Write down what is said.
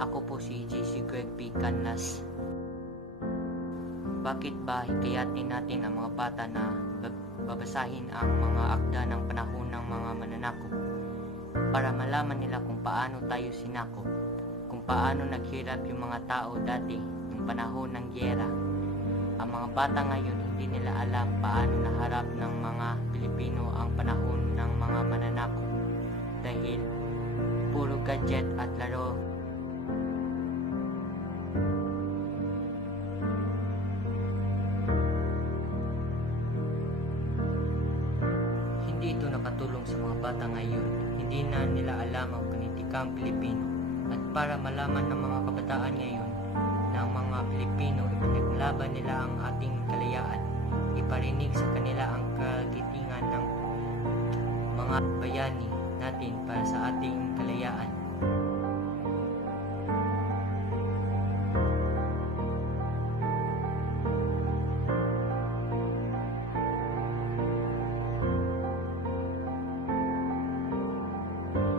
Ako po si JC Greg P. Canlas. Bakit ba hikayatin natin ang mga bata na babasahin ang mga akda ng panahon ng mga mananakop para malaman nila kung paano tayo sinakop, kung paano naghirap yung mga tao dati ng panahon ng gyera. Ang mga bata ngayon hindi nila alam paano naharap ng mga Pilipino ang panahon ng mga mananakop dahil puro gadget at laro. Hindi ito nakatulong sa mga bata ngayon. Hindi na nila alam ang panitikang Pilipino. At para malaman ng mga kabataan ngayon na ang mga Pilipino ipinaglaban nila ang ating kalayaan, iparinig sa kanila ang kagitingan ng mga bayani natin para sa ating kalayaan.